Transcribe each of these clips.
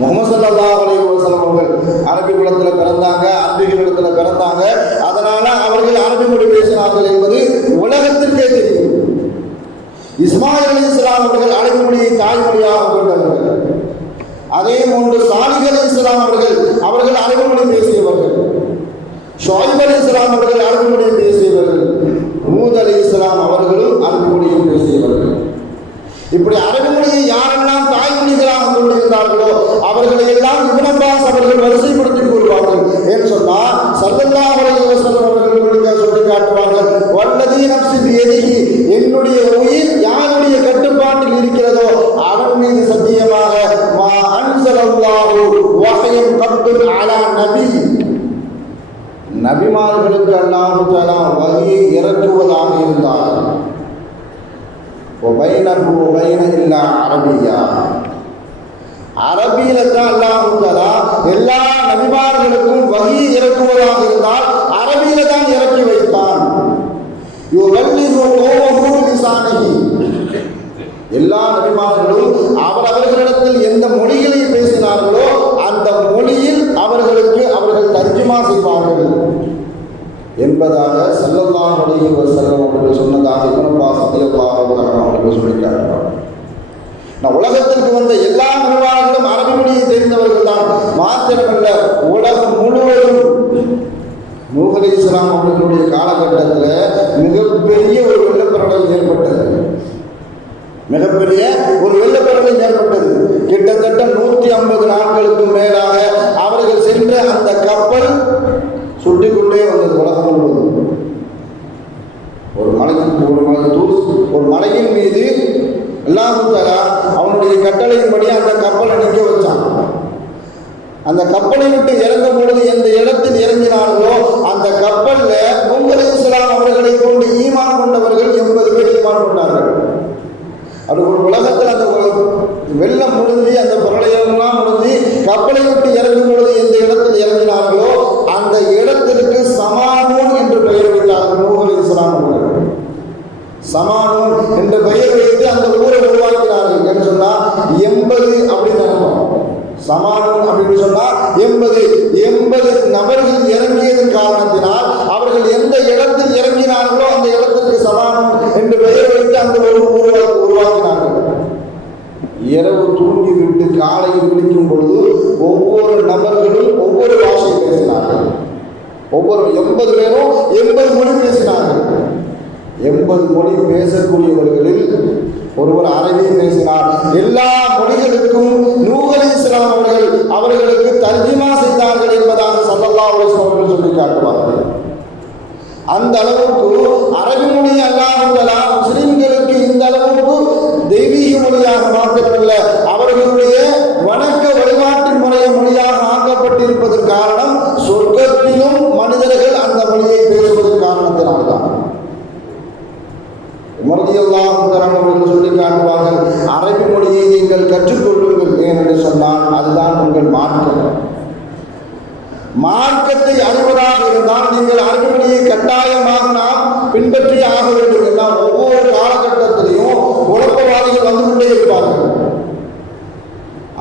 முகமது சல்லா அலி வசலம் அவர்கள் அரபி குலத்தில் பிறந்தாங்க அரபிகளிடத்தில் பிறந்தாங்க. அதனால அவர்கள் அரபி மொழி பேசினார்கள் என்பது உலகத்திற்கே தெரியும் இஸ்மாயில் அலி இஸ்லாம் அவர்கள் அரபி மொழியை தாய்மொழியாக கொண்டவர்கள். அதே போன்று சாலிக் அலி இஸ்லாம் அவர்கள் அவர்கள் அரபி மொழி பேசியவர்கள். ஷாயிப் அலி இஸ்லாம் அவர்கள் அரபி மொழியை பேசியவர்கள். மூத் அலி இஸ்லாம் அவர்களும் அரபி மொழியை பேசியவர்கள். இப்படி அரபு மொழியை யாரெல்லாம் தாய்மொழிகளாக கொண்டிருந்தார்களோ அவர்களை எல்லாம் ஒபைனஹு ஒபைன இல்லா அரபியா. அரபியில தான் அல்லாஹு எல்லா நபிமார்களுக்கும் வகி இறக்குவதாக இருந்தால் அரபியில தான் இறக்கி வைத்தான் எல்லா நபிமார்களும் அவர் அவர்களிடத்தில் எந்த மொழிகளை பேசினார்களோ அந்த மொழியில் அவர்களுக்கு அவர்கள் தர்ஜுமா செய்வார்கள். என்பதாக சல்லல்லாஹு அலைஹி வஸல்லம் அவர்கள் சொன்னதாக இப்னு சத்தியல்லாஹு அவர்கள் நான் உலகத்திற்கு வந்த எல்லா நிர்வாகங்களும் அரபி மொழியை தெரிந்தவர்கள் தான். மாத்திரமல்ல உலகம் முழுவதும் நூகலை இஸ்லாம் அவர்களுடைய கால மிகப்பெரிய ஒரு வெள்ளப்பிரளயம் ஏற்பட்டது மிகப்பெரிய ஒரு வெள்ளப்பிரளயம் ஏற்பட்டது கிட்டத்தட்ட நூற்றி ஐம்பது நாட்களுக்கு மேலாக அவர்கள் சென்ற அந்த கப்பல் சுட்டிக்கொண்டே வந்தது உலகம் முழுவதும் ஒரு மலைக்கு ஒரு மலை தூள் ஒரு மலையின் மீது அல்லாஹுத்தலா அவனுடைய கட்டளையின்படி அந்த கப்பலை நிற்க வச்சான் அந்த கப்பலை விட்டு இறங்கும் பொழுது எந்த இடத்தில் இறங்கினார்களோ அந்த கப்பல்ல உங்கள் இஸ்லாம் அவர்களை கொண்டு ஈமான் கொண்டவர்கள் எண்பது பேர் ஈமான் கொண்டார்கள். அது ஒரு உலகத்தில் அந்த வெள்ளம் முடிஞ்சு அந்த பிரளயம்லாம் முடிஞ்சு கப்பலை விட்டு இறங்கும் பொழுது எந்த இடத்தில் இறங்கினார்களோ அந்த இடத்திற்கு சமானூன் என்று பெயர் வைத்தார்கள் நூகல் இஸ்லாம் அவர்கள். சமானூன் என்று பெயர் சமானம் அப்படின்னு சொன்னா எண்பது எண்பது நபர்கள் இறங்கியதன் காரணத்தினால் அவர்கள் எந்த இடத்தில் இறங்கினார்களோ அந்த இடத்திற்கு சமானம் என்று பெயர் வைத்து அந்த ஒரு ஊரை உருவாக்கினார்கள். இரவு தூங்கி விட்டு காலையில் விழிக்கும் பொழுது ஒவ்வொரு நபர்களும் ஒவ்வொரு பாஷை பேசினார்கள். ஒவ்வொரு எண்பது பேரும் எண்பது மொழி பேசினார்கள். எண்பது மொழி பேசக்கூடியவர்களில் ஒருவர் அரபியும் பேசினார். எல்லா மொழிகளுக்கும் நூகல் இஸ்லாம் அவர்கள் அவர்களுக்கு தர்ஜிமா செய்தார்கள் என்பதாக சல்லல்லா அவர்கள் சொல்லி காட்டுவார்கள். அந்த அளவுக்கு அரபி மொழி அல்லாஹல்லா முஸ்லிம்களுக்கு இந்த அளவுக்கு தெய்வீக மொழியாக மாற்றப்படல அவர்களுடைய வணக்க வழிபாட்டு முறைய மொழியாக ஆக்கப்பட்டிருப்பதன் காரணம் உமர்தியல்லாஹுத்தரம் அவர்கள் சொல்லி காட்டுவார்கள். அரபி மொழியை நீங்கள் கற்றுக்கொள்ளுங்கள் ஏனென்று சொன்னால் அதுதான் உங்கள் மார்க்கம். மார்க்கத்தை அறிவதாக இருந்தால் நீங்கள் அரபி மொழியை கட்டாயமாக நாம் பின்பற்றி ஆக வேண்டும் என்றால் ஒவ்வொரு காலகட்டத்திலையும் குழப்பவாதிகள் வந்து கொண்டே இருப்பார்கள்.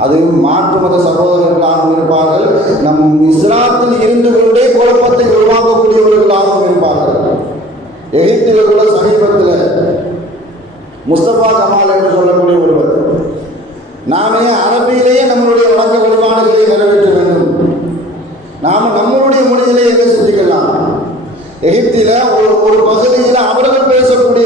அது மாற்று மத சகோதரர்களாகவும் இருப்பார்கள். நம் இஸ்லாத்தில் இருந்து கொண்டே குழப்பத்தை உருவாக்கக்கூடியவர்களாகவும் இருப்பார்கள். எகிப்தில் கூட சமீபத்தில் முஸ்தபா கமால் என்று சொல்லக்கூடிய ஒருவர். நாமே அரபியிலேயே நம்மளுடைய வழக்க வழிபாடுகளை நிறைவேற்ற வேண்டும். நாம் நம்மளுடைய மொழியிலே எங்கே சிந்திக்கலாம் எகிப்தில ஒரு ஒரு பகுதியில் அவர்கள் பேசக்கூடிய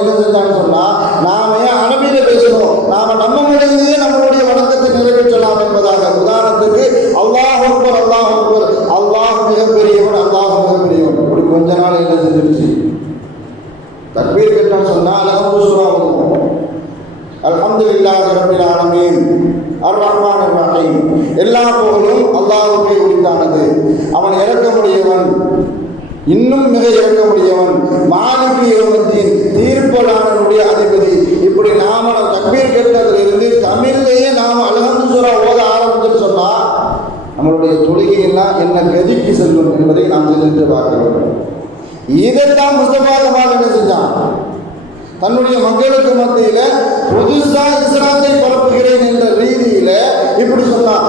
என்ன செஞ்சான்னு சொன்னால் நாம ஏன் அரபியில் பேசணும் நாம நம்ம மொழியிலேயே நம்மளுடைய வணக்கத்தை நிறைவேற்றலாம் என்பதாக. உதாரணத்துக்கு அல்லாஹ் ஒருவர் அல்லாஹ் ஒருவர் அல்லாஹ் மிகப்பெரியவன் அல்லாஹ் மிகப்பெரியவன் அப்படி கொஞ்ச நாள் என்ன செஞ்சிருச்சு? தக்பீர் கட்டான்னு சொன்னால் அலகம் சூறாவும் அலமது இல்லாத ரபில் ஆலமீன். அர் ரஹ்மான் எல்லா புகழும் அல்லாஹுக்கே உரித்தானது. அவன் இறக்க முடியவன் இன்னும் மிக இறக்கமுடையவன் மாணவி யோகத்தின் தீர்ப்பலாளனுடைய அதிபதி. இப்படி நாம தக்பீர் கேட்டதிலிருந்து தமிழ்லேயே நாம் அல்ஹம்து சூரா ஓத ஆரம்பிச்சுன்னு சொன்னா நம்மளுடைய தொழுகையெல்லாம் என்ன கதிக்கு செல்லும் என்பதை நாம் தெரிந்து பார்க்க வேண்டும். இதைத்தான் முஸ்தபா என்ன செஞ்சான்? தன்னுடைய மக்களுக்கு மத்தியில புதுசா இஸ்லாத்தை பரப்புகிறேன் என்ற ரீதியில இப்படி சொன்னான்.